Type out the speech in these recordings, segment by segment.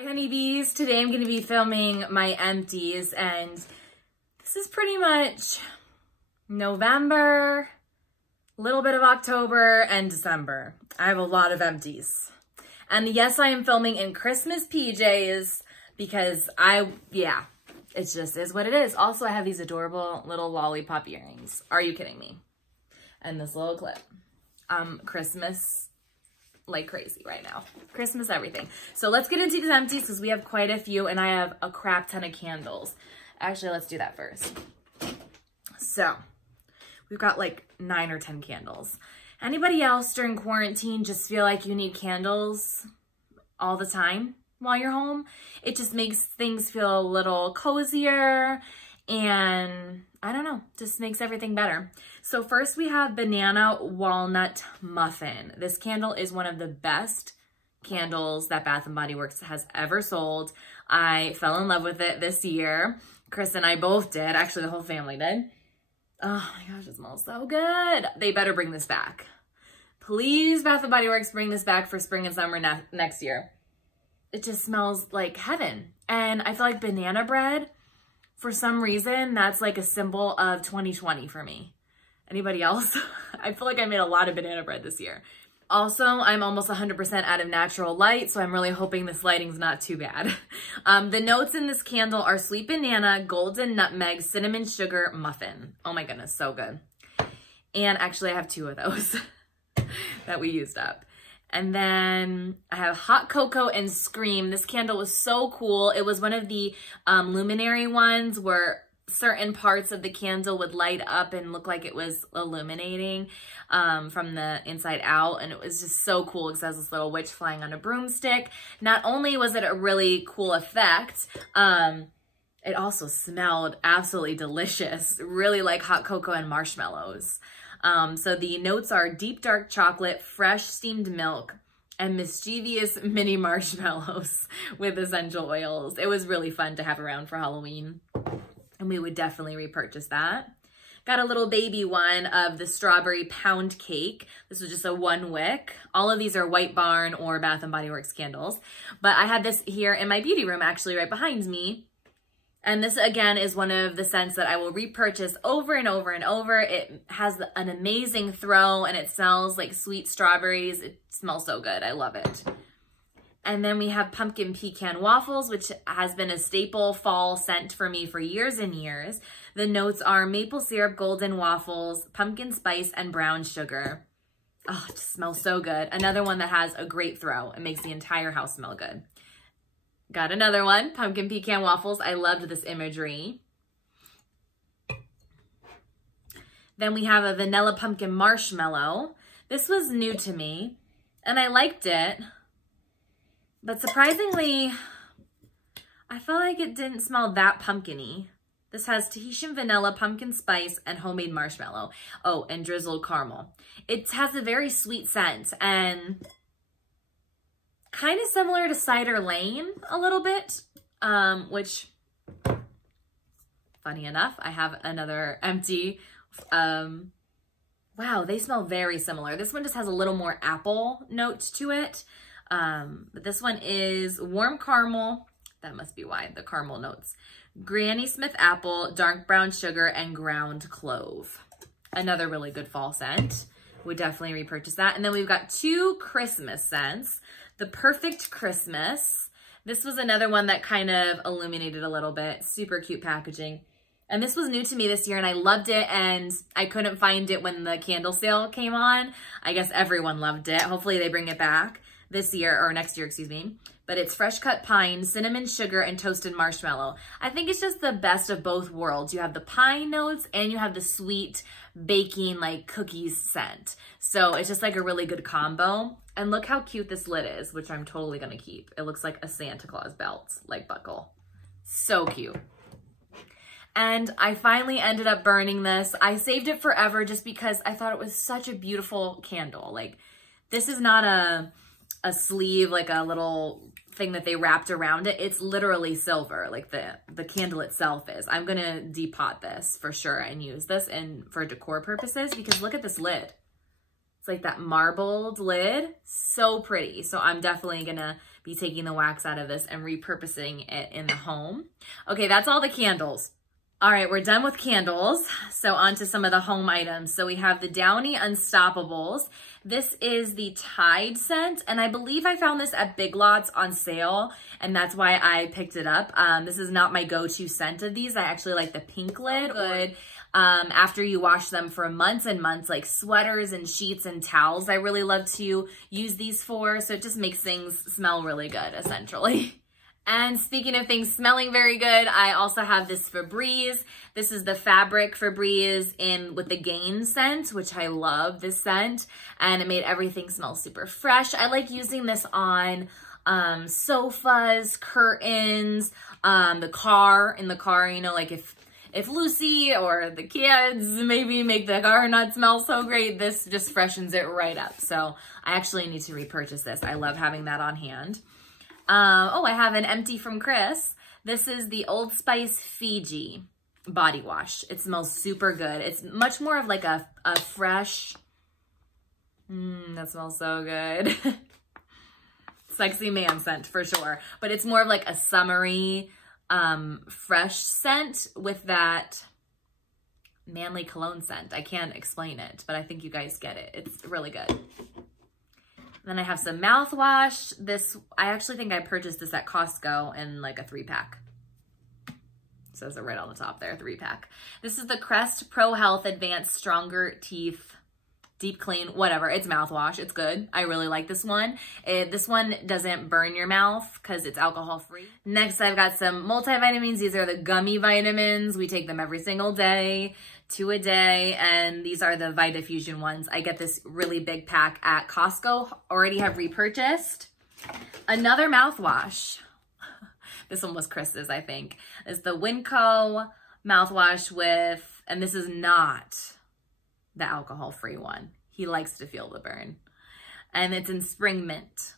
Hi honeybees, today I'm going to be filming my empties and this is pretty much November, a little bit of October and December. I have a lot of empties. And yes, I am filming in Christmas PJs because it just is what it is. Also, I have these adorable little lollipop earrings. Are you kidding me? And this little clip. Christmas like crazy right now. Christmas everything. So let's get into these empties because we have quite a few and I have a crap ton of candles. Actually, let's do that first. So we've got like 9 or 10 candles. Anybody else during quarantine just feel like you need candles all the time while you're home? It just makes things feel a little cozier and I don't know, just makes everything better. So first we have Banana Walnut Muffin. This candle is one of the best candles that Bath & Body Works has ever sold. I fell in love with it this year. Chris and I both did. Actually, the whole family did. Oh my gosh, it smells so good. They better bring this back. Please, Bath & Body Works, bring this back for spring and summer next year. It just smells like heaven. And I feel like banana bread, for some reason, that's like a symbol of 2020 for me. Anybody else? I feel like I made a lot of banana bread this year. Also, I'm almost 100% out of natural light, so I'm really hoping this lighting's not too bad. The notes in this candle are sweet banana, golden nutmeg, cinnamon sugar, muffin. Oh my goodness, so good. And actually, I have 2 of those that we used up. And then I have hot cocoa and scream. This candle was so cool. It was one of the luminary ones where certain parts of the candle would light up and look like it was illuminating from the inside out. And it was just so cool because it has this little witch flying on a broomstick. Not only was it a really cool effect, it also smelled absolutely delicious, really like hot cocoa and marshmallows. So the notes are deep dark chocolate, fresh steamed milk, and mischievous mini marshmallows with essential oils. It was really fun to have around for Halloween, and we would definitely repurchase that. Got a little baby one of the strawberry pound cake. This was just a 1 wick. All of these are White Barn or Bath & Body Works candles, but I had this here in my beauty room, actually right behind me. And this, again, is one of the scents that I will repurchase over and over and over. It has an amazing throw, and it smells like sweet strawberries. It smells so good. I love it. And then we have Pumpkin Pecan Waffles, which has been a staple fall scent for me for years and years. The notes are maple syrup, golden waffles, pumpkin spice, and brown sugar. Oh, it just smells so good. Another one that has a great throw. It makes the entire house smell good. Got another one, Pumpkin Pecan Waffles. I loved this imagery. Then we have a Vanilla Pumpkin Marshmallow. This was new to me, and I liked it. But surprisingly, I felt like it didn't smell that pumpkin-y. This has Tahitian vanilla, pumpkin spice, and homemade marshmallow. Oh, and drizzled caramel. It has a very sweet scent, and kind of similar to Cider Lane a little bit, which, funny enough, I have another empty. Wow, they smell very similar. This one just has a little more apple notes to it. But this one is warm caramel. That must be why, the caramel notes. Granny Smith apple, dark brown sugar, and ground clove. Another really good fall scent. Would definitely repurchase that. And then we've got 2 Christmas scents. The Perfect Christmas. This was another one that kind of illuminated a little bit. Super cute packaging. And this was new to me this year and I loved it, and I couldn't find it when the candle sale came on. I guess everyone loved it. Hopefully they bring it back this year, or next year, excuse me. But it's fresh cut pine, cinnamon sugar, and toasted marshmallow. I think it's just the best of both worlds. You have the pine notes and you have the sweet baking like cookies scent. So it's just like a really good combo. And look how cute this lid is, which I'm totally gonna keep. It looks like a Santa Claus belt, like buckle. So cute. And I finally ended up burning this. I saved it forever just because I thought it was such a beautiful candle. Like, this is not a sleeve, like a little thing that they wrapped around it. It's literally silver, like the candle itself is. I'm gonna depot this for sure and use this for decor purposes, because look at this lid. It's like that marbled lid, so pretty. So I'm definitely gonna be be taking the wax out of this and repurposing it in the home. Okay, that's all the candles. All right, we're done with candles. So on to some of the home items. So we have the Downy Unstoppables. This is the Tide scent, and I believe I found this at Big Lots on sale, and that's why I picked it up. This is not my go-to scent of these. I actually like the pink lid. Good. After you wash them for months and months, like sweaters and sheets and towels, I really love to use these for. So it just makes things smell really good, essentially. And speaking of things smelling very good, I also have this Febreze. This is the fabric Febreze with the Gain scent, which I love this scent. And it made everything smell super fresh. I like using this on sofas, curtains, in the car, you know, like if Lucy or the kids maybe make the car not smell so great, this just freshens it right up. So I actually need to repurchase this. I love having that on hand. Oh, I have an empty from Crest. This is the Old Spice Fiji body wash. It smells super good. It's much more of like a fresh, that smells so good. Sexy man scent for sure. But it's more of like a summery, fresh scent with that manly cologne scent. I can't explain it, but I think you guys get it. It's really good. Then I have some mouthwash. This, I actually think I purchased this at Costco in like a 3-pack. It says it right on the top there, 3-pack. This is the Crest Pro Health Advanced Stronger Teeth Deep Clean, whatever. It's mouthwash. It's good. I really like this one. This one doesn't burn your mouth because it's alcohol-free. Next, I've got some multivitamins. These are the gummy vitamins. We take them every single day, 2 a day, and these are the Vitafusion ones. I get this really big pack at Costco. Already have repurchased. Another mouthwash. This one was Chris's, I think. It's the Winco mouthwash with, and this is not the alcohol-free one. He likes to feel the burn. And it's in spring mint.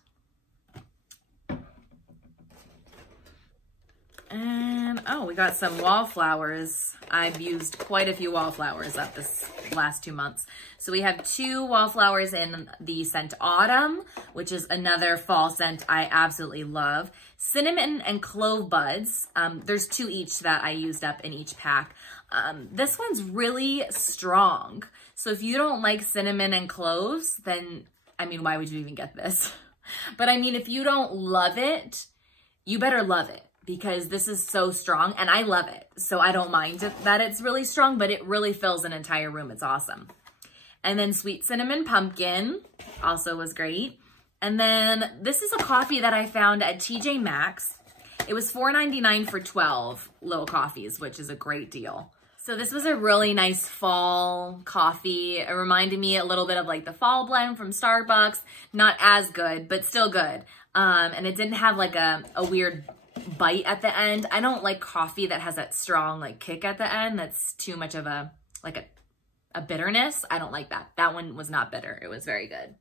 And, oh, we got some wallflowers. I've used quite a few wallflowers up this last 2 months. So we have 2 wallflowers in the scent Autumn, which is another fall scent I absolutely love. Cinnamon and clove buds. There's 2 each that I used up in each pack. This one's really strong. So if you don't like cinnamon and cloves, then, I mean, why would you even get this? But I mean, if you don't love it, you better love it, because this is so strong and I love it. So I don't mind that it's really strong, but it really fills an entire room. It's awesome. And then Sweet Cinnamon Pumpkin also was great. And then this is a coffee that I found at TJ Maxx. It was $4.99 for 12 little coffees, which is a great deal. So this was a really nice fall coffee. It reminded me a little bit of like the fall blend from Starbucks. Not as good, but still good. And it didn't have like a weird bite at the end. I don't like coffee that has that strong like kick at the end. That's too much of a bitterness. I don't like that. That one was not bitter. It was very good.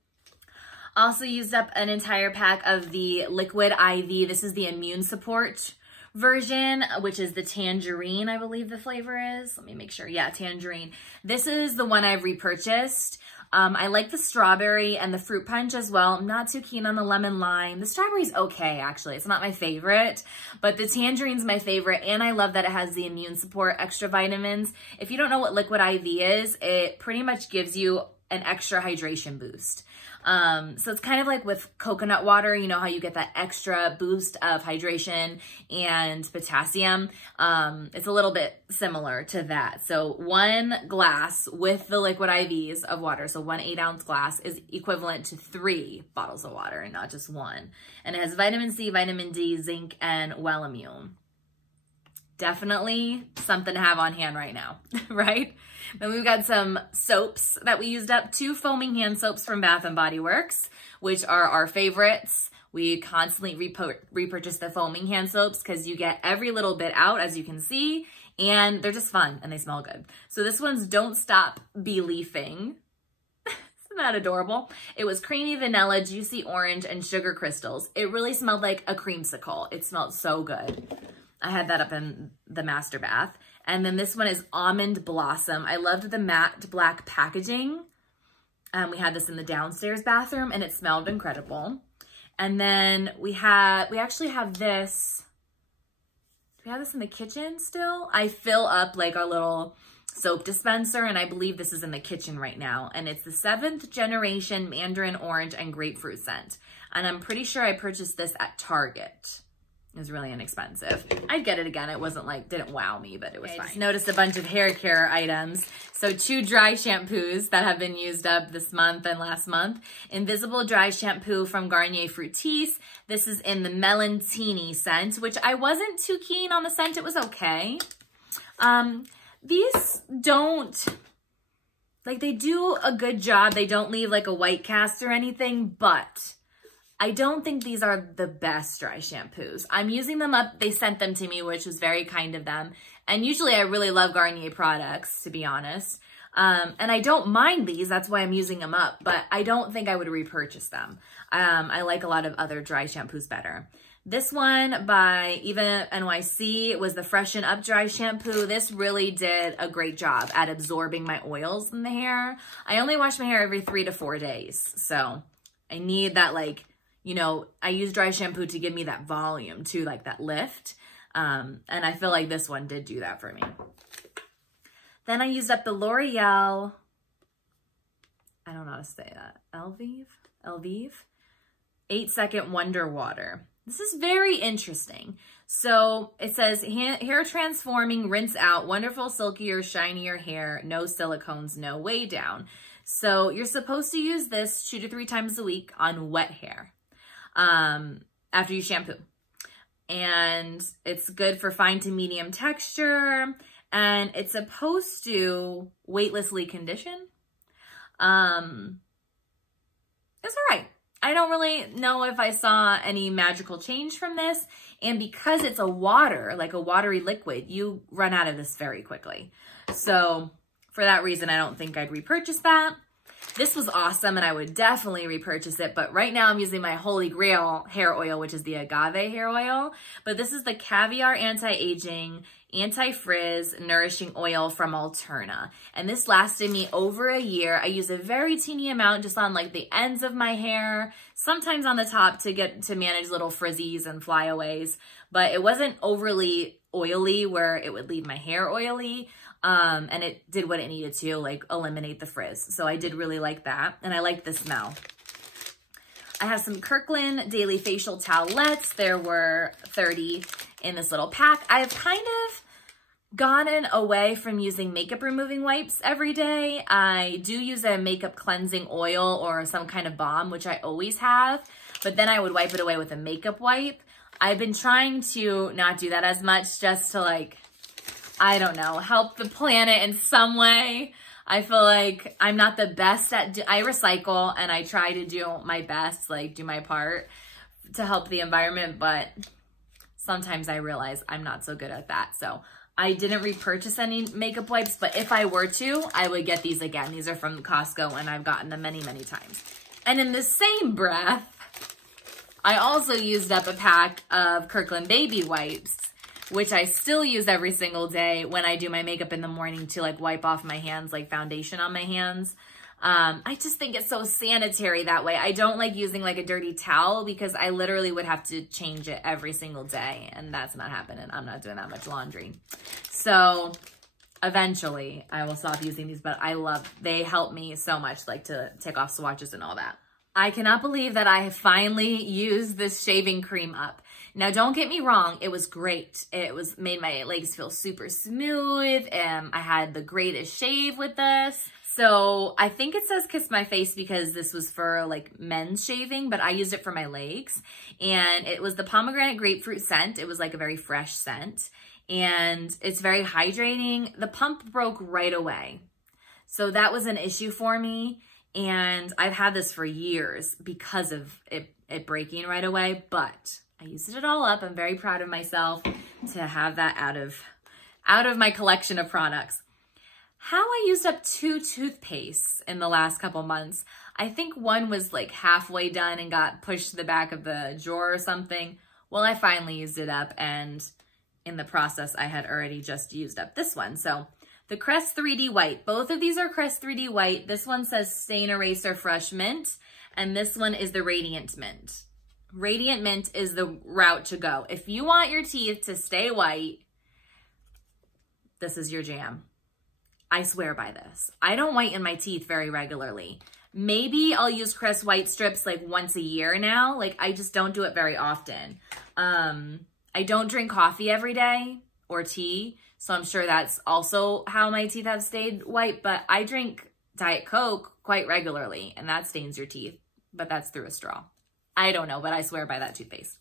Also used up an entire pack of the Liquid IV. This is the immune support version, which is the tangerine, I believe the flavor is. Let me make sure. Yeah, tangerine. This is the one I've repurchased. I like the strawberry and the fruit punch as well. I'm not too keen on the lemon lime. The strawberry's okay, actually. It's not my favorite, but the tangerine's my favorite, and I love that it has the immune support extra vitamins. If you don't know what Liquid IV is, it pretty much gives you an extra hydration boost. So it's kind of like with coconut water, you know how you get that extra boost of hydration and potassium. It's a little bit similar to that. So 1 glass with the Liquid IVs of water, so 1 8-ounce glass is equivalent to 3 bottles of water and not just 1. And it has vitamin C, vitamin D, zinc, and Wellimmune. Definitely something to have on hand right now, right? Then we've got some soaps that we used up. 2 foaming hand soaps from Bath & Body Works, which are our favorites. We constantly repurchase the foaming hand soaps because you get every little bit out, as you can see, and they're just fun and they smell good. So this one's Don't Stop Beleafing. Isn't that adorable? It was creamy vanilla, juicy orange, and sugar crystals. It really smelled like a creamsicle. It smelled so good. I had that up in the master bath. And then this one is Almond Blossom. I loved the matte black packaging. We had this in the downstairs bathroom and it smelled incredible. And then we actually have this. Do we have this in the kitchen still? I fill up like a little soap dispenser, and I believe this is in the kitchen right now. And it's the 7th generation mandarin orange and grapefruit scent. And I'm pretty sure I purchased this at Target. It was really inexpensive. I'd get it again. It wasn't like, didn't wow me, but it was fine. I just noticed a bunch of hair care items. So 2 dry shampoos that have been used up this month and last month. Invisible dry shampoo from Garnier Fructis. This is in the Melantini scent, which I wasn't too keen on the scent. It was okay. These don't, like, they do a good job. They don't leave like a white cast or anything, but I don't think these are the best dry shampoos. I'm using them up. They sent them to me, which was very kind of them. And usually I really love Garnier products, to be honest. And I don't mind these. That's why I'm using them up. But I don't think I would repurchase them. I like a lot of other dry shampoos better. This one by Eva NYC was the Freshen Up Dry Shampoo. This really did a great job at absorbing my oils in the hair. I only wash my hair every 3 to 4 days. So I need that, like, you know, I use dry shampoo to give me that volume too, like that lift. And I feel like this one did do that for me. Then I used up the L'Oreal, I don't know how to say that, Elvive 8-second Wonder Water. This is very interesting. So it says hair transforming, rinse out, wonderful, silkier, shinier hair, no silicones, no way down. So you're supposed to use this 2 to 3 times a week on wet hair. After you shampoo, and it's good for fine to medium texture, and it's supposed to weightlessly condition. It's all right. I don't really know if I saw any magical change from this, and because it's a water, like a watery liquid, you run out of this very quickly. So for that reason, I don't think I'd repurchase that. This was awesome, and I would definitely repurchase it, but right now I'm using my Holy Grail hair oil, which is the agave hair oil, but this is the Caviar Anti-Aging, Anti-Frizz Nourishing Oil from Alterna, and this lasted me over a year. I use a very teeny amount just on like the ends of my hair, sometimes on the top to manage little frizzies and flyaways, but it wasn't overly oily where it would leave my hair oily. And it did what it needed to, like eliminate the frizz. So I did really like that. And I like the smell. I have some Kirkland Daily Facial Towelettes. There were 30 in this little pack. I've kind of gotten away from using makeup removing wipes every day. I do use a makeup cleansing oil or some kind of balm, which I always have. But then I would wipe it away with a makeup wipe. I've been trying to not do that as much, just to like, I don't know, help the planet in some way. I feel like I'm not the best at, I recycle and I try to do my best, like do my part to help the environment, but sometimes I realize I'm not so good at that. So I didn't repurchase any makeup wipes, but if I were to, I would get these again. These are from Costco and I've gotten them many, many times. And in the same breath, I also used up a pack of Kirkland baby wipes, which I still use every single day when I do my makeup in the morning to like wipe off my hands, like foundation on my hands. I just think it's so sanitary that way. I don't like using like a dirty towel because I literally would have to change it every single day, and that's not happening. I'm not doing that much laundry. So eventually I will stop using these, but they help me so much, like to take off swatches and all that. I cannot believe that I have finally used this shaving cream up. Now, don't get me wrong, it was great. It made my legs feel super smooth, and I had the greatest shave with this. So I think it says Kiss My Face because this was for like men's shaving, but I used it for my legs. And it was the pomegranate grapefruit scent. It was like a very fresh scent, and it's very hydrating. The pump broke right away. So that was an issue for me. And I've had this for years because of it breaking right away, but I used it all up. I'm very proud of myself to have that out of my collection of products. How I used up 2 toothpastes in the last couple months. I think one was like halfway done and got pushed to the back of the drawer or something. Well, I finally used it up, and in the process, I had already just used up this one. So the Crest 3D White. Both of these are Crest 3D White. This one says Stain Eraser Fresh Mint, and this one is the Radiant Mint. Radiant Mint is the route to go. If you want your teeth to stay white, this is your jam. I swear by this. I don't whiten my teeth very regularly. Maybe I'll use Crest white strips like once a year now. Like I just don't do it very often. I don't drink coffee every day or tea. So I'm sure that's also how my teeth have stayed white, but I drink Diet Coke quite regularly and that stains your teeth, but that's through a straw. I don't know, but I swear by that toothpaste.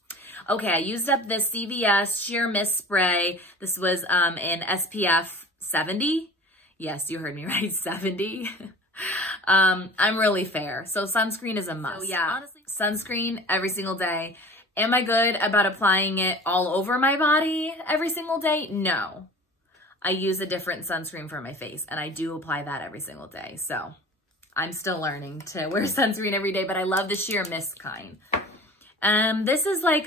Okay, I used up this CVS Sheer Mist Spray. This was in SPF 70. Yes, you heard me right, 70. I'm really fair, so sunscreen is a must. So yeah, honestly, sunscreen every single day. Am I good about applying it all over my body every single day? No. I use a different sunscreen for my face, and I do apply that every single day. So I'm still learning to wear sunscreen every day, but I love the Sheer Mist kind. This is like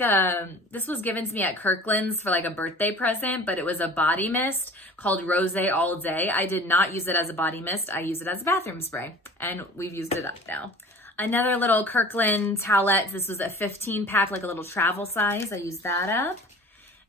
this was given to me at Kirkland's for like a birthday present, but it was a body mist called Rose All Day. I did not use it as a body mist. I use it as a bathroom spray, and we've used it up now. Another little Kirkland towelette. This was a 15 pack, like a little travel size. I used that up.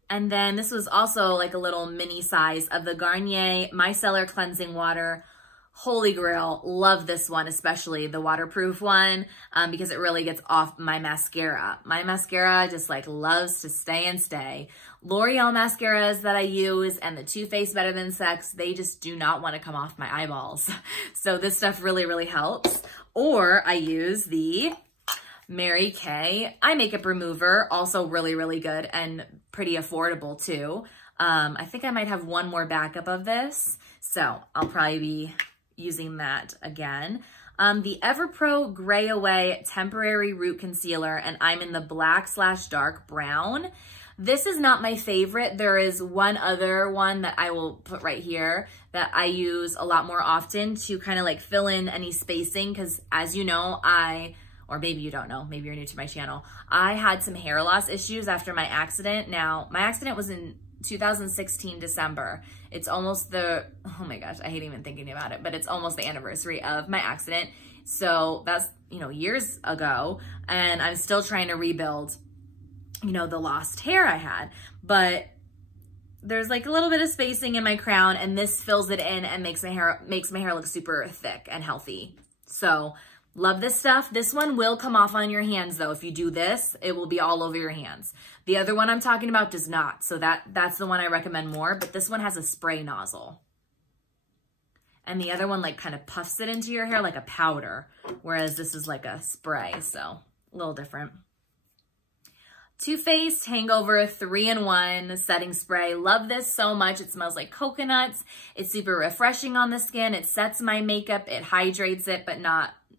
And then this was also like a little mini size of the Garnier Micellar Cleansing Water. Holy grail. Love this one, especially the waterproof one, because it really gets off my mascara. My mascara just like loves to stay and stay. L'Oreal mascaras that I use and the Too Faced Better Than Sex, they just do not want to come off my eyeballs. So this stuff really, really helps. Or I use the Mary Kay eye makeup remover, also really, really good and pretty affordable too. I think I might have one more backup of this, so I'll probably be using that again. The EverPro Gray Away Temporary Root Concealer, and I'm in the black/dark brown. This is not my favorite. There is one other one that I will put right here that I use a lot more often to kind of like fill in any spacing, because as you know, or maybe you don't know, maybe you're new to my channel, I had some hair loss issues after my accident. Now, my accident was in 2016 December. It's almost oh my gosh, I hate even thinking about it, but it's almost the anniversary of my accident. So that's, years ago, and I'm still trying to rebuild, the lost hair I had. But there's like a little bit of spacing in my crown, and this fills it in and makes my hair look super thick and healthy. So love this stuff. This one will come off on your hands though. If you do this, it will be all over your hands. The other one I'm talking about does not. So that's the one I recommend more, but this one has a spray nozzle. And the other one like kind of puffs it into your hair like a powder, whereas this is like a spray, so a little different. Too Faced Hangover 3-in-1 Setting Spray. Love this so much. It smells like coconuts. It's super refreshing on the skin. It sets my makeup. It hydrates it, but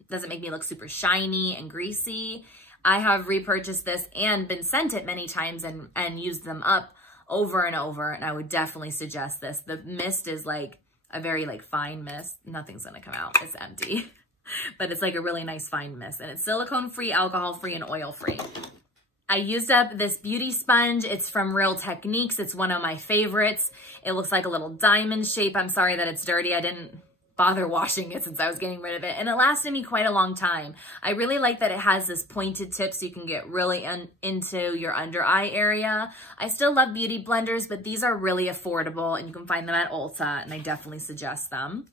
doesn't make me look super shiny and greasy. I have repurchased this and been sent it many times and used them up over and over, and I would definitely suggest this. The mist is like a very like fine mist. Nothing's gonna come out. It's empty. But it's like a really nice fine mist, and it's silicone-free, alcohol-free, and oil-free. I used up this beauty sponge. It's from Real Techniques. It's one of my favorites. It looks like a little diamond shape. I'm sorry that it's dirty. I didn't bother washing it since I was getting rid of it, and it lasted me quite a long time. I really like that it has this pointed tip so you can get really into your under eye area. I still love beauty blenders, but these are really affordable, and you can find them at Ulta, and I definitely suggest them.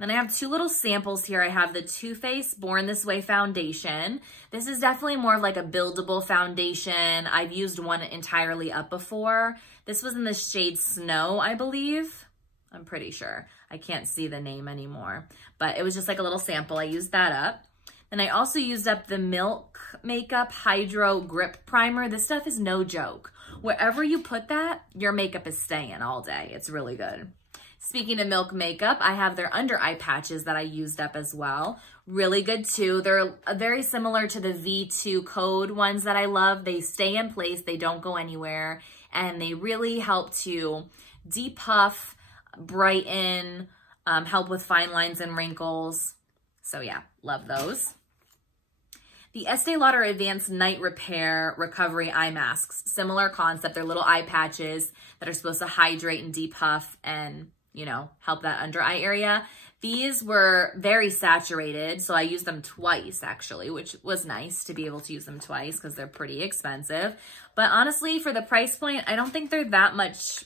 Then I have two little samples here. I have the Too Faced Born This Way foundation. This is definitely more of like a buildable foundation. I've used one entirely up before. This was in the shade Snow, I believe. I'm pretty sure. I can't see the name anymore, but it was just like a little sample. I used that up. Then I also used up the Milk Makeup Hydro Grip Primer. This stuff is no joke. Wherever you put that, your makeup is staying all day. It's really good. Speaking of Milk Makeup, I have their under eye patches that I used up as well. Really good too. They're very similar to the V2 Code ones that I love. They stay in place, they don't go anywhere, and they really help to depuff, brighten, help with fine lines and wrinkles. So yeah, love those. The Estee Lauder Advanced Night Repair Recovery Eye Masks. Similar concept. They're little eye patches that are supposed to hydrate and depuff and help that under eye area. These were very saturated, so I used them twice actually, which was nice to be able to use them twice because they're pretty expensive. But honestly, for the price point, I don't think they're that much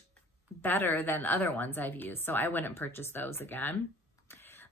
better than other ones I've used, so I wouldn't purchase those again.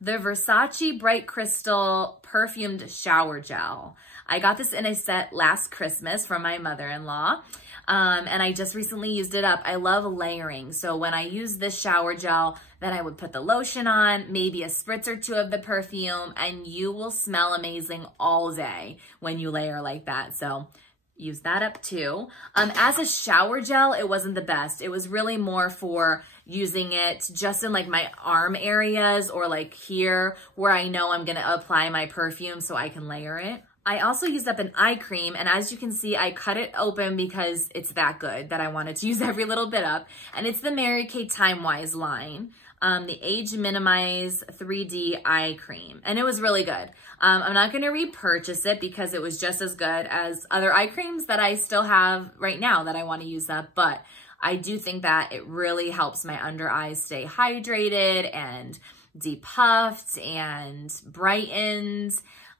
The Versace Bright Crystal Perfumed Shower Gel. I got this in a set last Christmas from my mother-in-law, and I just recently used it up. I love layering, so when I use this shower gel, then I would put the lotion on, maybe a spritz or two of the perfume, and you will smell amazing all day when you layer like that. So use that up too. As a shower gel, it wasn't the best. It was really more for using it just in like my arm areas or like here where I know I'm gonna apply my perfume so I can layer it. I also used up an eye cream, and as you can see, I cut it open because it's that good that I wanted to use every little bit up. And it's the Mary Kay Time Wise line, the Age Minimize 3D Eye Cream. And it was really good. I'm not gonna repurchase it because it was just as good as other eye creams that I still have right now that I wanna use up, but I do think that it really helps my under eyes stay hydrated and depuffed and brightened.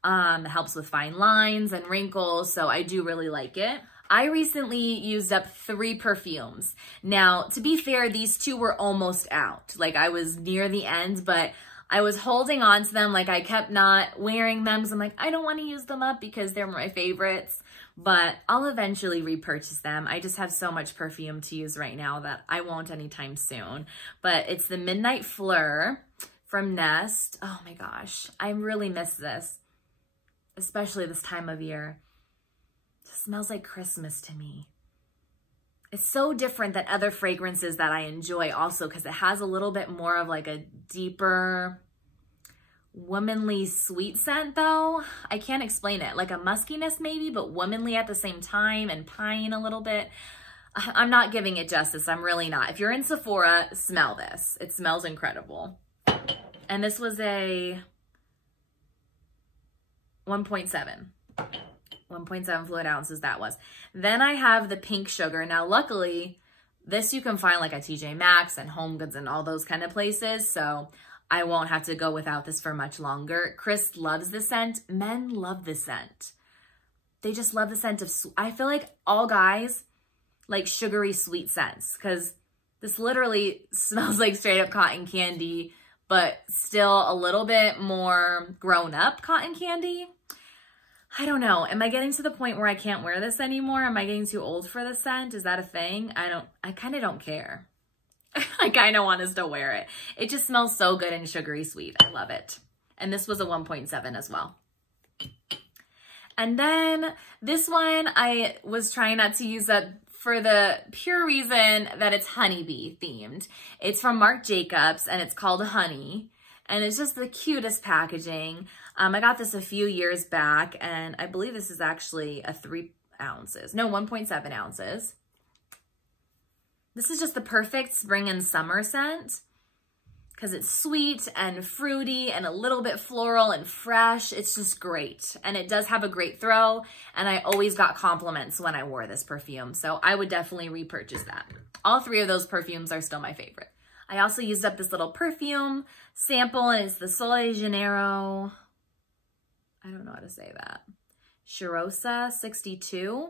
It helps with fine lines and wrinkles, so I do really like it. I recently used up 3 perfumes. Now, to be fair, these 2 were almost out. Like, I was near the end, but I was holding on to them. Like, I kept not wearing them because I'm like, I don't want to use them up because they're my favorites. But I'll eventually repurchase them. I just have so much perfume to use right now that I won't anytime soon. But it's the Midnight Fleur from Nest. Oh my gosh, I really miss this. Especially this time of year. It just smells like Christmas to me. It's so different than other fragrances that I enjoy also because it has a little bit more of like a deeper, womanly sweet scent though. I can't explain it. Like a muskiness maybe, but womanly at the same time and pine a little bit. I'm not giving it justice. I'm really not. If you're in Sephora, smell this. It smells incredible. And this was a 1.7 fluid ounces that was. Then I have the Pink Sugar. Now, luckily, this you can find like at TJ Maxx and Home Goods and all those kind of places. So I won't have to go without this for much longer. Chris loves the scent. Men love the scent. They just love the scent of, I feel like all guys like sugary sweet scents because this literally smells like straight up cotton candy, but still a little bit more grown up cotton candy. I don't know. Am I getting to the point where I can't wear this anymore? Am I getting too old for the scent? Is that a thing? I kind of don't care. I kind of want to still wear it. It just smells so good and sugary sweet. I love it. And this was a 1.7 as well. And then this one I was trying not to use up for the pure reason that it's Honeybee themed. It's from Marc Jacobs and it's called Honey. And it's just the cutest packaging. I got this a few years back and I believe this is actually a 3 ounces. No, 1.7 ounces. This is just the perfect spring and summer scent because it's sweet and fruity and a little bit floral and fresh. It's just great. And it does have a great throw. And I always got compliments when I wore this perfume. So I would definitely repurchase that. All 3 of those perfumes are still my favorite. I also used up this little perfume sample and it's the Sol de Janeiro. I don't know how to say that. Cheirosa 62.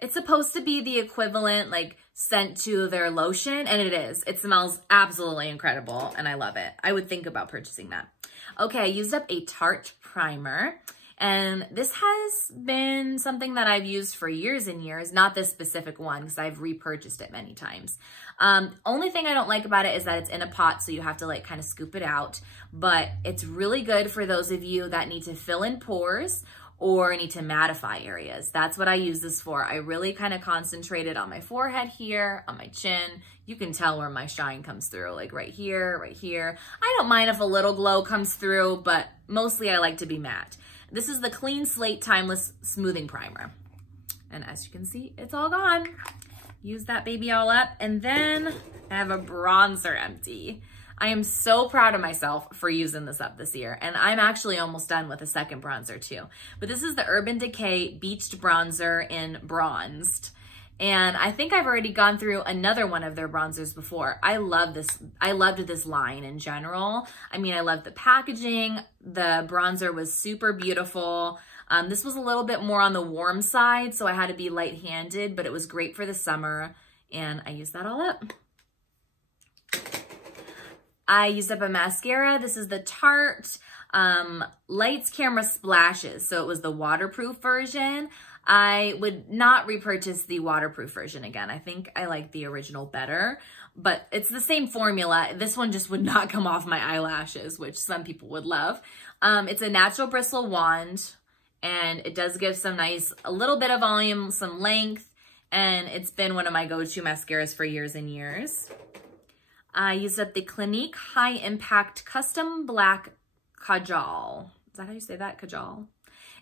It's supposed to be the equivalent like scent to their lotion, and it is. It smells absolutely incredible, and I love it. I would think about purchasing that. Okay, I used up a Tart Primer, and this has been something that I've used for years and years, not this specific one because I've repurchased it many times. Only thing I don't like about it is that it's in a pot, so you have to like kind of scoop it out, but it's really good for those of you that need to fill in pores or need to mattify areas. That's what I use this for. I really kind of concentrated on my forehead here, on my chin. You can tell where my shine comes through, like right here, right here. I don't mind if a little glow comes through, but mostly I like to be matte. This is the Clean Slate Timeless Smoothing Primer. And as you can see, it's all gone. Use that baby all up. And then I have a bronzer empty. I am so proud of myself for using this up this year. And I'm actually almost done with a second bronzer too. But this is the Urban Decay Beached Bronzer in Bronzed. And I think I've already gone through another one of their bronzers before. I love this. I loved this line in general. I mean, I love the packaging. The bronzer was super beautiful. This was a little bit more on the warm side, so I had to be light-handed, but it was great for the summer, and I used that all up. I used up a mascara. This is the Tarte Lights Camera Splashes. So it was the waterproof version. I would not repurchase the waterproof version again. I think I like the original better, but it's the same formula. This one just would not come off my eyelashes, which some people would love. It's a natural bristle wand, and it does give some nice, a little bit of volume, some length, and it's been one of my go-to mascaras for years and years. I used up the Clinique High Impact Custom Black Kajal. Is that how you say that? Kajal?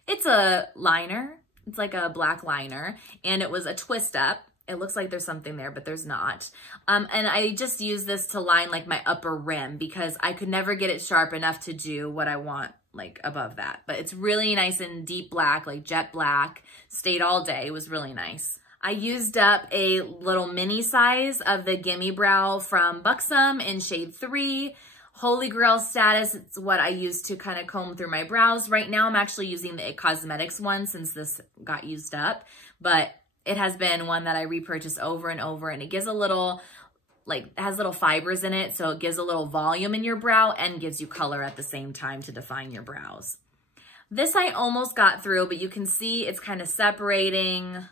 It's a liner. It's like a black liner, and it was a twist up. It looks like there's something there, but there's not. And I just use this to line like my upper rim because I could never get it sharp enough to do what I want like above that. But it's really nice and deep black, like jet black. Stayed all day. It was really nice. I used up a little mini size of the Gimme Brow from Buxom in shade 3. Holy Grail status, it's what I use to kind of comb through my brows. Right now, I'm actually using the It Cosmetics one since this got used up. But it has been one that I repurchase over and over, and it gives a little, like, has little fibers in it, so it gives a little volume in your brow and gives you color at the same time to define your brows. This I almost got through, but you can see it's kind of separating.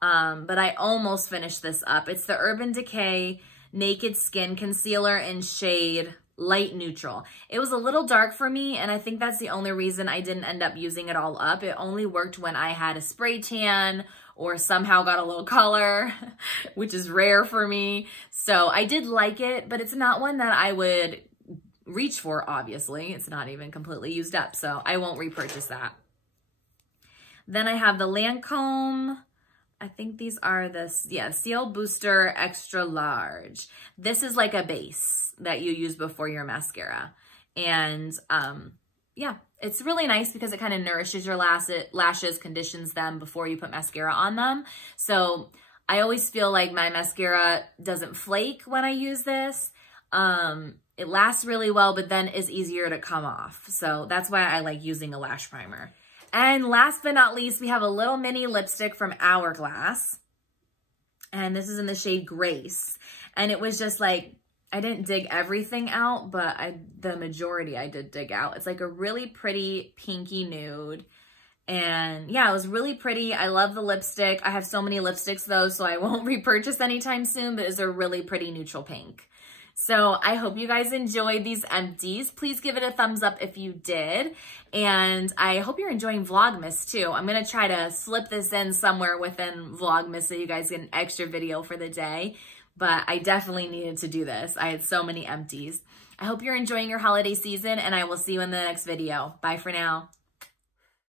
But I almost finished this up. It's the Urban Decay Naked Skin Concealer in shade Light Neutral. It was a little dark for me, and I think that's the only reason I didn't end up using it all up. It only worked when I had a spray tan or somehow got a little color, which is rare for me. So I did like it, but it's not one that I would reach for, obviously. It's not even completely used up, so I won't repurchase that. Then I have the Lancome, I think these are the, yeah, Seal Booster Extra Large. This is like a base that you use before your mascara. And yeah, it's really nice because it kind of nourishes your lashes, conditions them before you put mascara on them. So I always feel like my mascara doesn't flake when I use this. It lasts really well, but then is easier to come off. So that's why I like using a lash primer. And last but not least, we have a little mini lipstick from Hourglass. And this is in the shade Grace. And it was just like, I didn't dig everything out, but the majority I did dig out. It's like a really pretty pinky nude. And yeah, it was really pretty. I love the lipstick. I have so many lipsticks though, so I won't repurchase anytime soon, but it's a really pretty neutral pink. So I hope you guys enjoyed these empties. Please give it a thumbs up if you did. And I hope you're enjoying Vlogmas too. I'm going to try to slip this in somewhere within Vlogmas so you guys get an extra video for the day. But I definitely needed to do this. I had so many empties. I hope you're enjoying your holiday season, and I will see you in the next video. Bye for now.